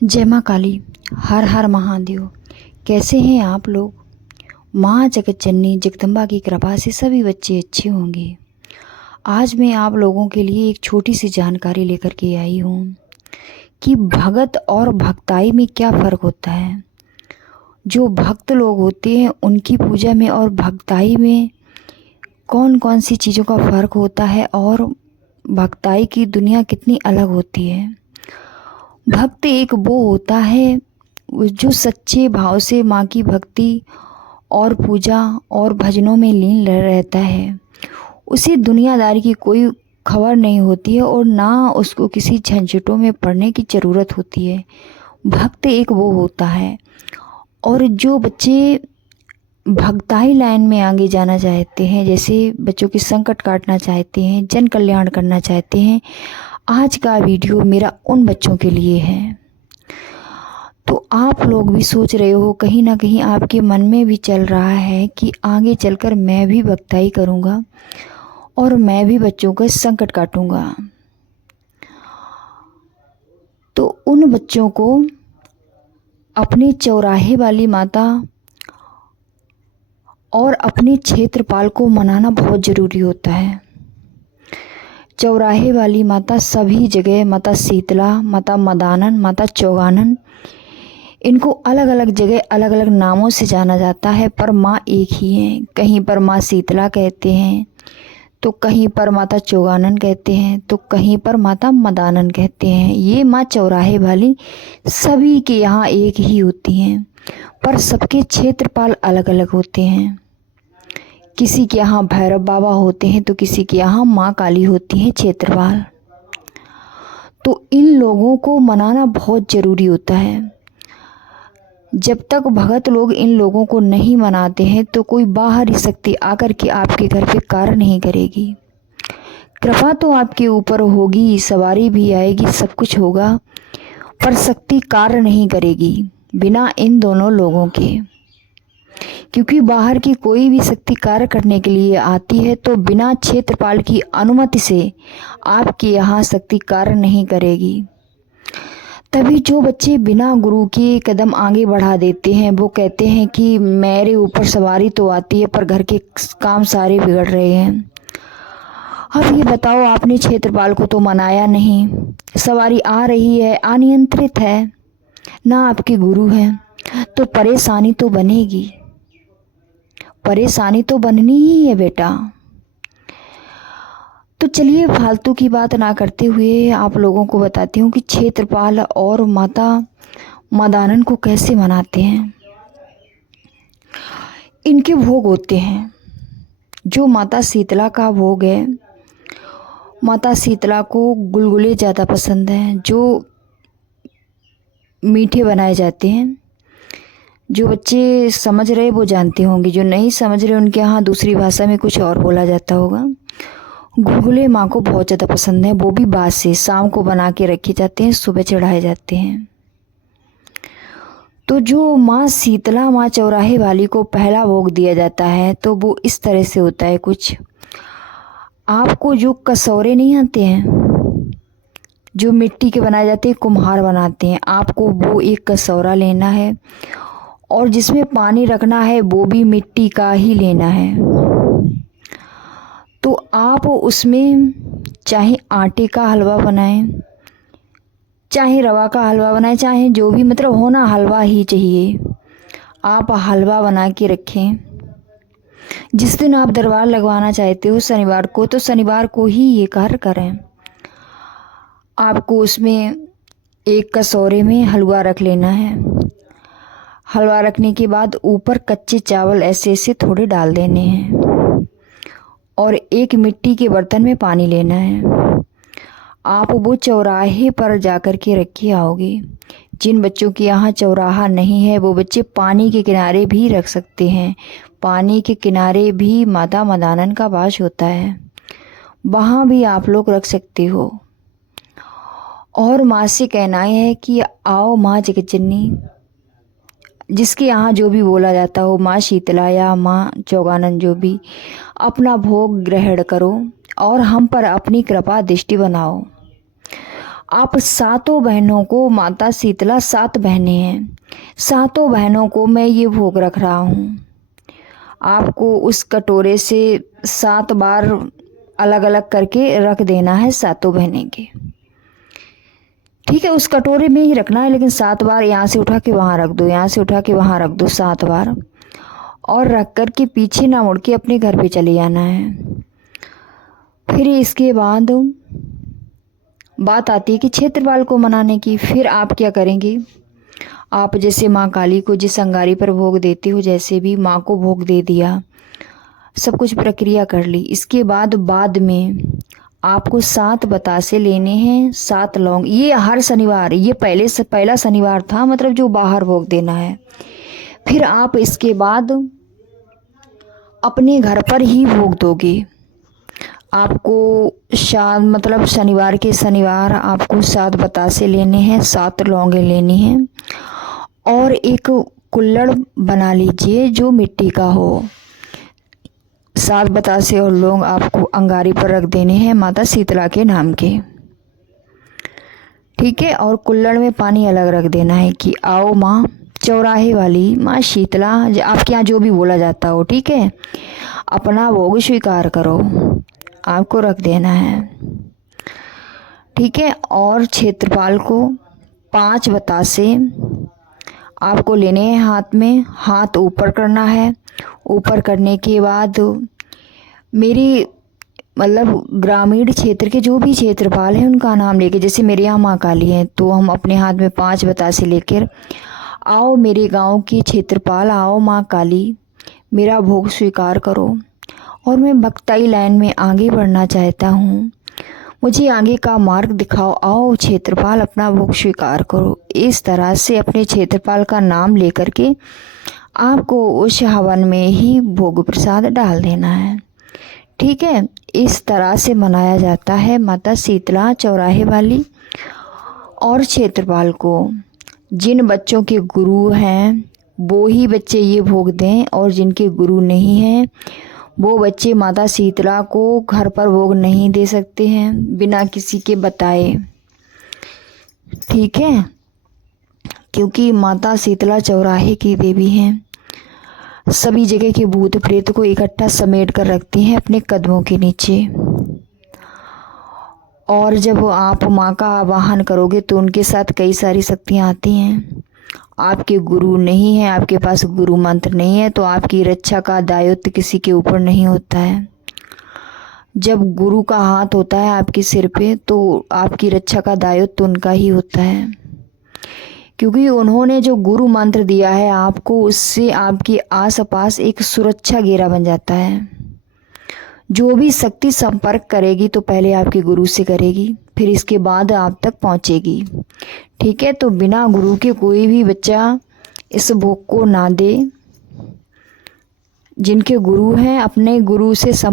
जय माँ काली। हर हर महादेव। कैसे हैं आप लोग? माँ जगत जननी जगदम्बा की कृपा से सभी बच्चे अच्छे होंगे। आज मैं आप लोगों के लिए एक छोटी सी जानकारी लेकर के आई हूँ कि भगत और भक्ताई में क्या फ़र्क होता है। जो भक्त लोग होते हैं उनकी पूजा में और भक्ताई में कौन कौन सी चीज़ों का फ़र्क होता है और भक्ताई की दुनिया कितनी अलग होती है। भक्त एक वो होता है जो सच्चे भाव से माँ की भक्ति और पूजा और भजनों में लीन रहता है। उसे दुनियादारी की कोई खबर नहीं होती है और ना उसको किसी झंझटों में पड़ने की ज़रूरत होती है। भक्त एक वो होता है। और जो बच्चे भक्ताई लाइन में आगे जाना चाहते हैं, जैसे बच्चों के संकट काटना चाहते हैं, जन कल्याण करना चाहते हैं, आज का वीडियो मेरा उन बच्चों के लिए है। तो आप लोग भी सोच रहे हो, कहीं ना कहीं आपके मन में भी चल रहा है कि आगे चलकर मैं भी भक्ताई करूँगा और मैं भी बच्चों का संकट काटूँगा। तो उन बच्चों को अपने चौराहे वाली माता और अपने क्षेत्रपाल को मनाना बहुत ज़रूरी होता है। चौराहे वाली माता सभी जगह, माता शीतला, माता मदानन, माता चौगानन, इनको अलग अलग जगह अलग अलग नामों से जाना जाता है, पर माँ एक ही है। कहीं पर माँ शीतला कहते हैं, तो कहीं पर माता चौगानन कहते हैं, तो कहीं पर माता मदानन कहते हैं। ये माँ चौराहे वाली सभी के यहाँ एक ही होती हैं, पर सबके क्षेत्रपाल अलग अलग होते हैं। किसी के यहाँ भैरव बाबा होते हैं तो किसी के यहाँ माँ काली होती हैं क्षेत्रपाल। तो इन लोगों को मनाना बहुत ज़रूरी होता है। जब तक भगत लोग इन लोगों को नहीं मनाते हैं तो कोई बाहरी शक्ति आकर के आपके घर पे कार्य नहीं करेगी। कृपा तो आपके ऊपर होगी, सवारी भी आएगी, सब कुछ होगा, पर शक्ति कार्य नहीं करेगी बिना इन दोनों लोगों के। क्योंकि बाहर की कोई भी शक्ति कार्य करने के लिए आती है तो बिना क्षेत्रपाल की अनुमति से आपके यहाँ शक्ति कार्य नहीं करेगी। तभी जो बच्चे बिना गुरु के कदम आगे बढ़ा देते हैं, वो कहते हैं कि मेरे ऊपर सवारी तो आती है पर घर के काम सारे बिगड़ रहे हैं। अब ये बताओ, आपने क्षेत्रपाल को तो मनाया नहीं, सवारी आ रही है, अनियंत्रित है, ना आपके गुरु हैं, तो परेशानी तो बनेगी। परेशानी तो बननी ही है बेटा। तो चलिए फालतू की बात ना करते हुए आप लोगों को बताती हूँ कि क्षेत्रपाल और माता मदानन को कैसे मनाते हैं। इनके भोग होते हैं। जो माता शीतला का भोग है, माता शीतला को गुलगुले ज़्यादा पसंद हैं, जो मीठे बनाए जाते हैं। जो बच्चे समझ रहे वो जानते होंगे, जो नहीं समझ रहे उनके यहाँ दूसरी भाषा में कुछ और बोला जाता होगा। गुलगुले माँ को बहुत ज़्यादा पसंद है, वो भी बाद से शाम को बना के रखे जाते हैं, सुबह चढ़ाए जाते हैं। तो जो माँ शीतला, माँ चौराहे वाली को पहला भोग दिया जाता है तो वो इस तरह से होता है कुछ। आपको जो कसौरे नहीं आते हैं, जो मिट्टी के बनाए जाते हैं, कुम्हार बनाते हैं, आपको वो एक कसौरा लेना है और जिसमें पानी रखना है वो भी मिट्टी का ही लेना है। तो आप उसमें चाहे आटे का हलवा बनाएं, चाहे रवा का हलवा बनाएं, चाहे जो भी, मतलब होना हलवा ही चाहिए। आप हलवा बना के रखें। जिस दिन आप दरबार लगवाना चाहते हो शनिवार को, तो शनिवार को ही ये कार्य करें। आपको उसमें एक कसौरे में हलवा रख लेना है। हलवा रखने के बाद ऊपर कच्चे चावल ऐसे ऐसे थोड़े डाल देने हैं और एक मिट्टी के बर्तन में पानी लेना है। आप वो चौराहे पर जाकर के रख के आओगे। जिन बच्चों के यहाँ चौराहा नहीं है वो बच्चे पानी के किनारे भी रख सकते हैं। पानी के किनारे भी माता मदानन का वास होता है, वहाँ भी आप लोग रख सकते हो। और माँ से कहना है कि आओ माँ जगत जननी, जिसके यहाँ जो भी बोला जाता हो, माँ शीतला या माँ चौगानन, जो भी, अपना भोग ग्रहण करो और हम पर अपनी कृपा दृष्टि बनाओ। आप सातों बहनों को, माता शीतला 7 बहनें हैं, सातों बहनों को मैं ये भोग रख रहा हूँ। आपको उस कटोरे से 7 बार अलग अलग करके रख देना है सातों बहनें के। ठीक है, उस कटोरे में ही रखना है, लेकिन 7 बार यहाँ से उठा के वहाँ रख दो, यहाँ से उठा के वहाँ रख दो 7 बार, और रख कर के पीछे ना मुड़ के अपने घर पे चले जाना है। फिर इसके बाद बात आती है कि क्षेत्रपाल को मनाने की। फिर आप क्या करेंगे, आप जैसे माँ काली को जिस अंगारी पर भोग देते हो, जैसे भी माँ को भोग दे दिया, सब कुछ प्रक्रिया कर ली। इसके बाद में आपको 7 बतासे लेने हैं, 7 लौंग। ये हर शनिवार, ये पहला शनिवार था, मतलब जो बाहर भोग देना है। फिर आप इसके बाद अपने घर पर ही भोग दोगे। आपको शाम मतलब शनिवार के शनिवार आपको 7 बतासे लेने हैं, 7 लौंगे लेनी हैं, और एक कुल्हड़ बना लीजिए जो मिट्टी का हो। 7 बतासे और लौंग आपको अंगारी पर रख देने हैं माता शीतला के नाम के। ठीक है, और कुल्हड़ में पानी अलग रख देना है कि आओ माँ चौराहे वाली, माँ शीतला, आपके यहाँ जो भी बोला जाता हो, ठीक है, अपना भोग स्वीकार करो, आपको रख देना है। ठीक है, और क्षेत्रपाल को 5 बतासे आपको लेने हैं हाथ में, हाथ ऊपर करना है। ऊपर करने के बाद मेरी मतलब ग्रामीण क्षेत्र के जो भी क्षेत्रपाल हैं उनका नाम लेके, जैसे मेरे यहाँ माँ काली हैं, तो हम अपने हाथ में 5 बतासे लेकर, आओ मेरे गांव की क्षेत्रपाल, आओ माँ काली, मेरा भोग स्वीकार करो, और मैं भक्ताई लाइन में आगे बढ़ना चाहता हूँ, मुझे आगे का मार्ग दिखाओ, आओ क्षेत्रपाल अपना भोग स्वीकार करो। इस तरह से अपने क्षेत्रपाल का नाम लेकर के आपको उस हवन में ही भोग प्रसाद डाल देना है। ठीक है, इस तरह से मनाया जाता है माता शीतला चौराहे वाली। और क्षेत्रपाल को जिन बच्चों के गुरु हैं वो ही बच्चे ये भोग दें, और जिनके गुरु नहीं हैं वो बच्चे माता शीतला को घर पर भोग नहीं दे सकते हैं बिना किसी के बताए। ठीक है, क्योंकि माता शीतला चौराहे की देवी हैं, सभी जगह के भूत प्रेत को इकट्ठा समेट कर रखती हैं अपने कदमों के नीचे। और जब आप माँ का आवाहन करोगे तो उनके साथ कई सारी शक्तियाँ आती हैं। आपके गुरु नहीं है, आपके पास गुरु मंत्र नहीं है, तो आपकी रक्षा का दायित्व किसी के ऊपर नहीं होता है। जब गुरु का हाथ होता है आपके सिर पे तो आपकी रक्षा का दायित्व उनका ही होता है, क्योंकि उन्होंने जो गुरु मंत्र दिया है आपको, उससे आपके आसपास एक सुरक्षा घेरा बन जाता है। जो भी शक्ति संपर्क करेगी तो पहले आपके गुरु से करेगी, फिर इसके बाद आप तक पहुंचेगी। ठीक है, तो बिना गुरु के कोई भी बच्चा इस भोग को ना दे। जिनके गुरु हैं अपने गुरु से संपर्क